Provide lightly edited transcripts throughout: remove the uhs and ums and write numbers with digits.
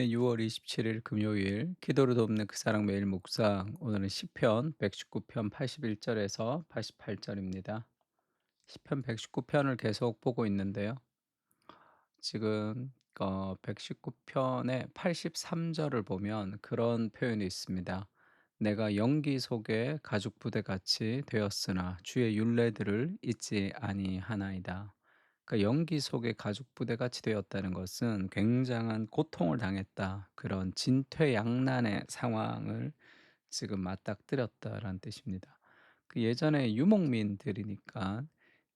네, 6월 27일 금요일 기도를 돕는 그 사랑 매일 묵상. 오늘은 시편 119편 81절에서 88절입니다. 시편 119편을 계속 보고 있는데요. 지금 119편의 83절을 보면 그런 표현이 있습니다. 내가 연기 속에 가죽 부대 같이 되었으나 주의 율례들을 잊지 아니하나이다. 그러니까 연기 속에 가죽 부대 같이 되었다는 것은 굉장한 고통을 당했다. 그런 진퇴양난의 상황을 지금 맞닥뜨렸다라는 뜻입니다. 그 예전에 유목민들이니까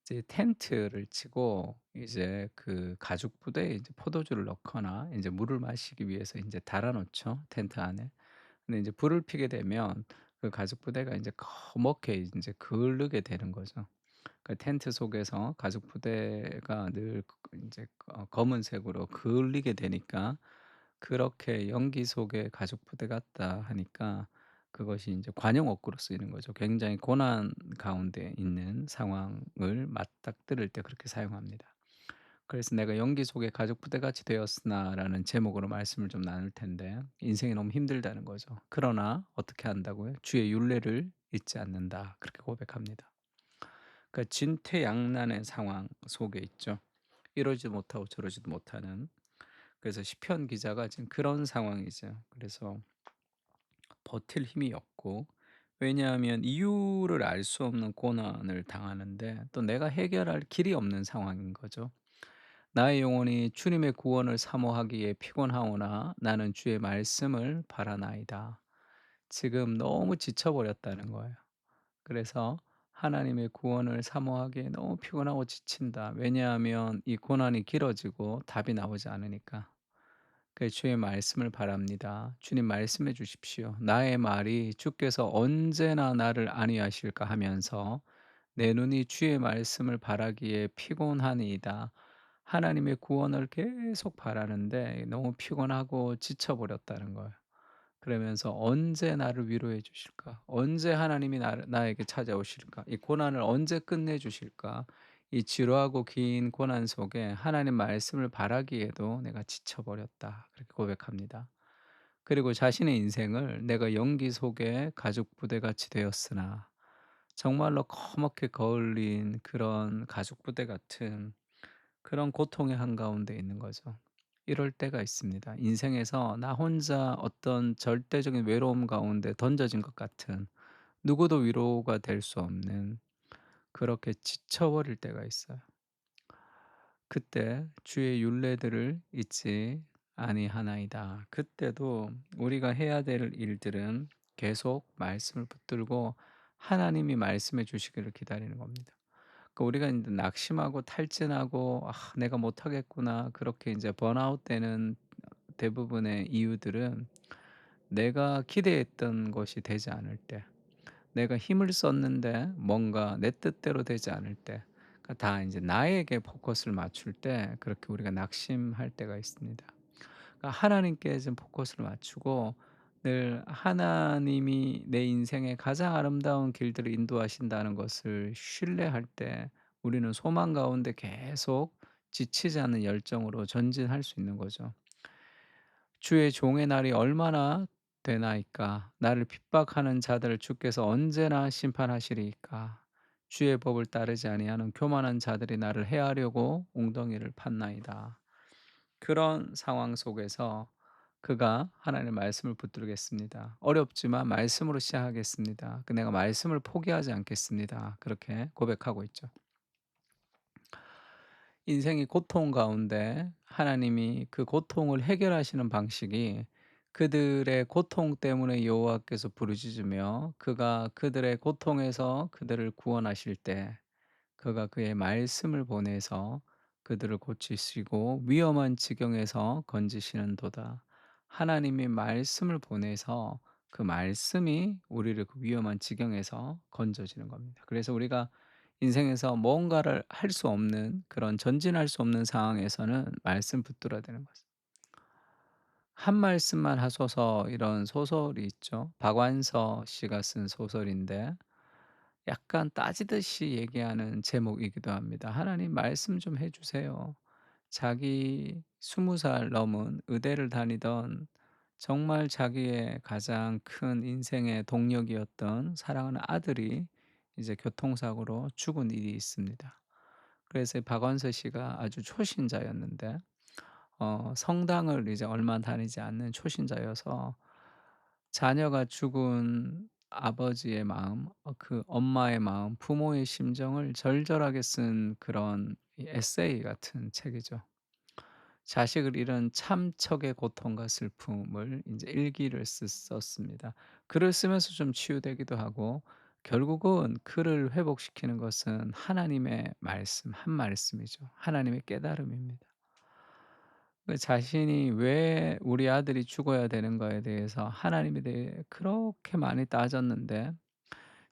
이제 텐트를 치고 이제 그 가죽 부대에 이제 포도주를 넣거나 이제 물을 마시기 위해서 인제 달아 놓죠, 텐트 안에. 근데 인제 불을 피게 되면 그 가죽 부대가 인제 거먹게 인제 그르게 되는 거죠. 그 텐트 속에서 가죽 부대가 늘 인제 검은색으로 그을리게 되니까 그렇게 "연기 속에 가죽 부대 같다." 하니까 그것이 인제 관용어구로 쓰이는 거죠. 굉장히 고난 가운데 있는 상황을 맞닥뜨릴 때 그렇게 사용합니다. 그래서 "내가 연기 속에 가죽 부대같이 되었으나"라는 제목으로 말씀을 좀 나눌 텐데 인생이 너무 힘들다는 거죠. 그러나 어떻게 한다고요? "주의 율례를 잊지 않는다." 그렇게 고백합니다. 그러니까 진퇴양난의 상황 속에 있죠. 이러지도 못하고 저러지도 못하는. 그래서 시편 기자가 지금 그런 상황이죠. 그래서 버틸 힘이 없고, 왜냐하면 이유를 알 수 없는 고난을 당하는데 또 내가 해결할 길이 없는 상황인 거죠. 나의 영혼이 주님의 구원을 사모하기에 피곤하오나 나는 주의 말씀을 바라나이다. 지금 너무 지쳐버렸다는 거예요. 그래서 하나님의 구원을 사모하기에 너무 피곤하고 지친다. 왜냐하면 이 고난이 길어지고 답이 나오지 않으니까. 그 주의 말씀을 바랍니다. 주님 말씀해 주십시오. 나의 말이 주께서 언제나 나를 안위하실까 하면서 내 눈이 주의 말씀을 바라기에 피곤하니이다. 하나님의 구원을 계속 바라는데 너무 피곤하고 지쳐버렸다는 거예요. 그러면서 언제 나를 위로해 주실까? 언제 하나님이 나에게 찾아오실까? 이 고난을 언제 끝내 주실까? 이 지루하고 긴 고난 속에 하나님 말씀을 바라기에도 내가 지쳐버렸다. 그렇게 고백합니다. 그리고 자신의 인생을 내가 연기 속에 가죽 부대같이 되었으나 정말로 거먹게 거울린 그런 가죽 부대 같은 그런 고통의 한가운데 있는 거죠. 이럴 때가 있습니다. 인생에서 나 혼자 어떤 절대적인 외로움 가운데 던져진 것 같은, 누구도 위로가 될 수 없는, 그렇게 지쳐버릴 때가 있어요. 그때 주의 율례들을 잊지 아니하나이다. 그때도 우리가 해야 될 일들은 계속 말씀을 붙들고 하나님이 말씀해 주시기를 기다리는 겁니다. 우리가 인제 낙심하고 탈진하고 '아 내가 못하겠구나.' 그렇게 인제 번아웃되는 대부분의 이유들은 내가 기대했던 것이 되지 않을 때, 내가 힘을 썼는데 뭔가 내 뜻대로 되지 않을 때, 그러니까 다 인제 나에게 포커스를 맞출 때 그렇게 우리가 낙심할 때가 있습니다. 그러니까 하나님께 좀 포커스를 맞추고 늘 하나님이 내 인생의 가장 아름다운 길들을 인도하신다는 것을 신뢰할 때 우리는 소망 가운데 계속 지치지 않는 열정으로 전진할 수 있는 거죠. 주의 종의 날이 얼마나 되나이까? 나를 핍박하는 자들을 주께서 언제나 심판하시리이까? 주의 법을 따르지 아니하는 교만한 자들이 나를 해하려고 웅덩이를 팠나이다. 그런 상황 속에서 그가 하나님의 말씀을 붙들겠습니다. 어렵지만 말씀으로 시작하겠습니다. 내가 말씀을 포기하지 않겠습니다. 그렇게 고백하고 있죠. 인생이 고통 가운데 하나님이 그 고통을 해결하시는 방식이 그들의 고통 때문에 여호와께서 부르짖으며 그가 그들의 고통에서 그들을 구원하실 때 그가 그의 말씀을 보내서 그들을 고치시고 위험한 지경에서 건지시는도다. 하나님이 말씀을 보내서 그 말씀이 우리를 그 위험한 지경에서 건져지는 겁니다. 그래서 우리가 인생에서 뭔가를 할 수 없는 그런 전진할 수 없는 상황에서는 말씀 붙들어야 되는 거죠. "한 말씀만 하소서." 이런 소설이 있죠. 박완서 씨가 쓴 소설인데 약간 따지듯이 얘기하는 제목이기도 합니다. "하나님 말씀 좀 해 주세요." 자기 20살 넘은 의대를 다니던 정말 자기의 가장 큰 인생의 동력이었던 사랑하는 아들이 이제 교통사고로 죽은 일이 있습니다. 그래서 박원서 씨가 아주 초신자였는데 성당을 이제 얼마 다니지 않는 초신자여서 자녀가 죽은 아버지의 마음, 그 엄마의 마음, 부모의 심정을 절절하게 쓴 그런 이 에세이 같은 책이죠. 자식을 잃은 참척의 고통과 슬픔을 이제 일기를 썼습니다. 글을 쓰면서 좀 치유되기도 하고, 결국은 그를 회복시키는 것은 하나님의 말씀 한 말씀이죠. 하나님의 깨달음입니다. 그 자신이 왜 우리 아들이 죽어야 되는가에 대해서 하나님에 대해 그렇게 많이 따졌는데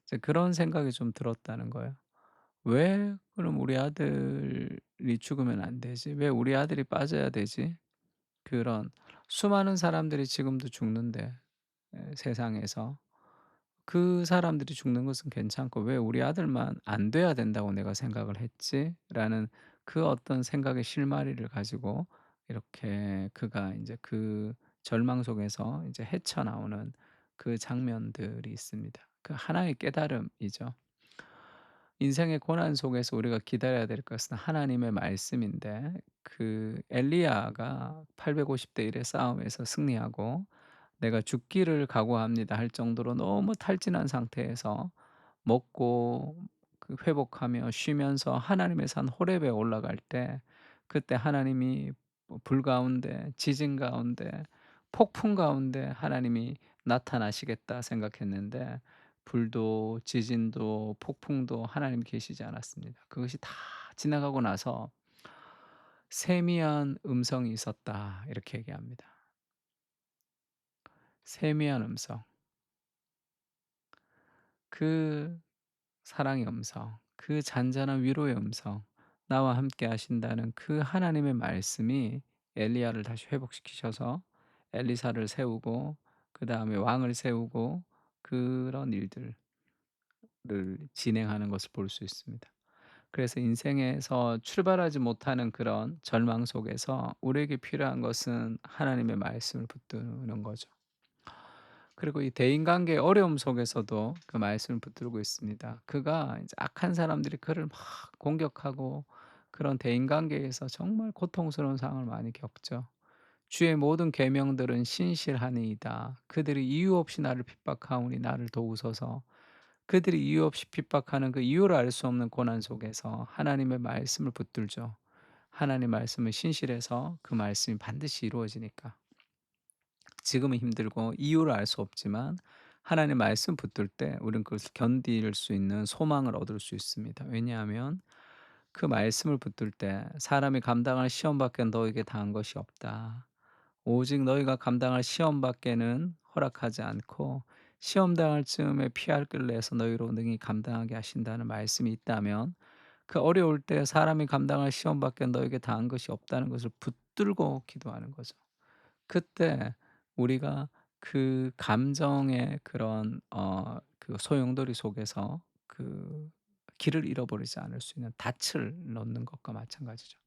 이제 그런 생각이 좀 들었다는 거예요. '왜 그럼 우리 아들이 죽으면 안 되지? 왜 우리 아들이 빠져야 되지?' 그런 수많은 사람들이 지금도 죽는데, 세상에서 그 사람들이 죽는 것은 괜찮고 '왜 우리 아들만 안 돼야 된다고 내가 생각을 했지?'라는 그 어떤 생각의 실마리를 가지고 이렇게 그가 인제 그 절망 속에서 이제 헤쳐나오는 그 장면들이 있습니다. 그 하나의 깨달음이죠. 인생의 고난 속에서 우리가 기다려야 될 것은 하나님의 말씀인데, 그 엘리야가 850대 1의 싸움에서 승리하고 '내가 죽기를 각오합니다.' 할 정도로 너무 탈진한 상태에서 먹고 그 회복하며 쉬면서 하나님의 산 호렙에 올라갈 때, 그때 하나님이 불 가운데 지진 가운데 폭풍 가운데 하나님이 나타나시겠다 생각했는데, 불도 지진도 폭풍도 하나님 계시지 않았습니다. 그것이 다 지나가고 나서 "세미한 음성이 있었다." 이렇게 얘기합니다. 세미한 음성. 그 사랑의 음성, 그 잔잔한 위로의 음성, 나와 함께 하신다는 그 하나님의 말씀이 엘리야를 다시 회복시키셔서 엘리사를 세우고 그다음에 왕을 세우고 그런 일들을 진행하는 것을 볼 수 있습니다. 그래서 인생에서 출발하지 못하는 그런 절망 속에서 우리에게 필요한 것은 하나님의 말씀을 붙드는 거죠. 그리고 이 대인관계의 어려움 속에서도 그 말씀을 붙들고 있습니다. 그가 이제 악한 사람들이 그를 막 공격하고 그런 대인관계에서 정말 고통스러운 상황을 많이 겪죠. 주의 모든 계명들은 신실하니이다. 그들이 이유 없이 나를 핍박하오니 나를 도우소서. 그들이 이유 없이 핍박하는 그 이유를 알 수 없는 고난 속에서 하나님의 말씀을 붙들죠. 하나님 말씀은 신실해서 그 말씀이 반드시 이루어지니까. 지금은 힘들고 이유를 알 수 없지만 하나님 말씀 붙들 때 우리는 그것을 견딜 수 있는 소망을 얻을 수 있습니다. 왜냐하면 그 말씀을 붙들 때 "사람이 감당할 시험밖에 너에게 당한 것이 없다. 오직 너희가 감당할 시험밖에는 허락하지 않고 시험 당할 즈음에 피할 길을 내서 너희로 능히 감당하게 하신다."는 말씀이 있다면, 그 어려울 때 사람이 감당할 시험밖에 너에게 당한 것이 없다는 것을 붙들고 기도하는 거죠. 그때 우리가 그 감정의 그런 그 소용돌이 속에서 그 길을 잃어버리지 않을 수 있는 닻을 놓는 것과 마찬가지죠.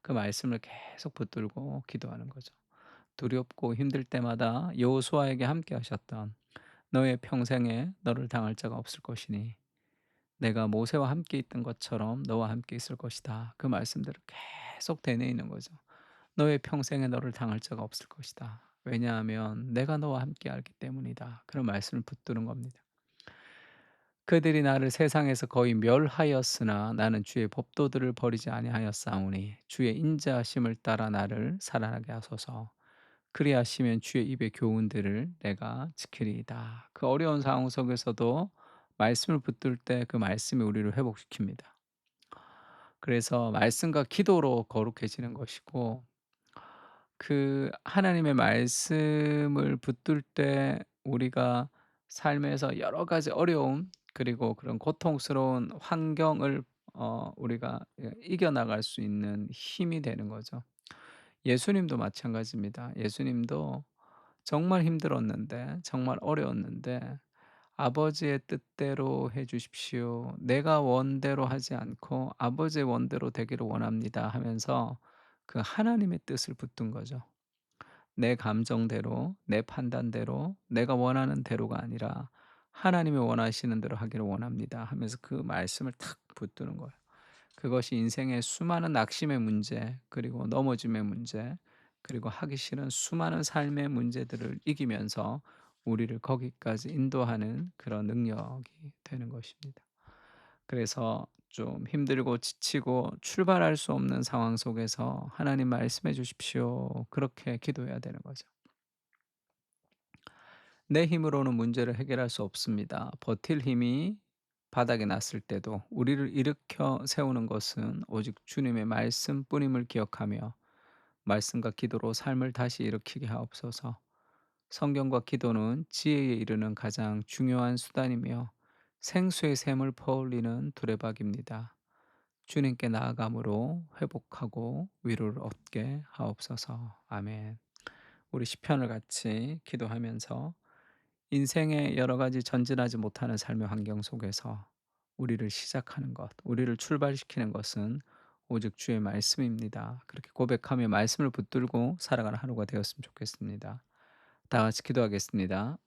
그 말씀을 계속 붙들고 기도하는 거죠. 두렵고 힘들 때마다 여호수아에게 함께 하셨던 "너의 평생에 너를 당할 자가 없을 것이니 내가 모세와 함께 있던 것처럼 너와 함께 있을 것이다." 그 말씀들을 계속 되뇌이는 거죠. "너의 평생에 너를 당할 자가 없을 것이다. 왜냐하면 내가 너와 함께 하기 때문이다." 그런 말씀을 붙드는 겁니다. "그들이 나를 세상에서 거의 멸하였으나 나는 주의 법도들을 버리지 아니하였사오니 주의 인자하심을 따라 나를 살아나게 하소서. 그리하시면 주의 입의 교훈들을 내가 지키리이다." 그 어려운 상황 속에서도 말씀을 붙들 때 그 말씀이 우리를 회복시킵니다. 그래서 말씀과 기도로 거룩해지는 것이고, 그 하나님의 말씀을 붙들 때 우리가 삶에서 여러 가지 어려움 그리고 그런 고통스러운 환경을 우리가 이겨 나갈 수 있는 힘이 되는 거죠. 예수님도 마찬가지입니다. 예수님도 정말 힘들었는데 정말 어려웠는데 "아버지의 뜻대로 해 주십시오. 내가 원대로 하지 않고 아버지의 원대로 되기를 원합니다." 하면서 그 하나님의 뜻을 붙든 거죠. 내 감정대로, 내 판단대로, 내가 원하는 대로가 아니라 하나님이 원하시는 대로 하기를 원합니다 하면서 그 말씀을 탁 붙드는 거예요. 그것이 인생의 수많은 낙심의 문제, 그리고 넘어짐의 문제, 그리고 하기 싫은 수많은 삶의 문제들을 이기면서 우리를 거기까지 인도하는 그런 능력이 되는 것입니다. 그래서 좀 힘들고 지치고 출발할 수 없는 상황 속에서 "하나님 말씀해 주십시오." 그렇게 기도해야 되는 거죠. 내 힘으로는 문제를 해결할 수 없습니다. 버틸 힘이 바닥이 났을 때도 우리를 일으켜 세우는 것은 오직 주님의 말씀뿐임을 기억하며 말씀과 기도로 삶을 다시 일으키게 하옵소서. 성경과 기도는 지혜에 이르는 가장 중요한 수단이며 생수의 샘을 퍼올리는 두레박입니다. 주님께 나아감으로 회복하고 위로를 얻게 하옵소서. 아멘. 우리 시편을 같이 기도하면서 인생의 여러 가지 전진하지 못하는 삶의 환경 속에서 우리를 시작하는 것, 우리를 출발시키는 것은 오직 주의 말씀입니다. 그렇게 고백하며 말씀을 붙들고 살아가는 하루가 되었으면 좋겠습니다. 다 같이 기도하겠습니다.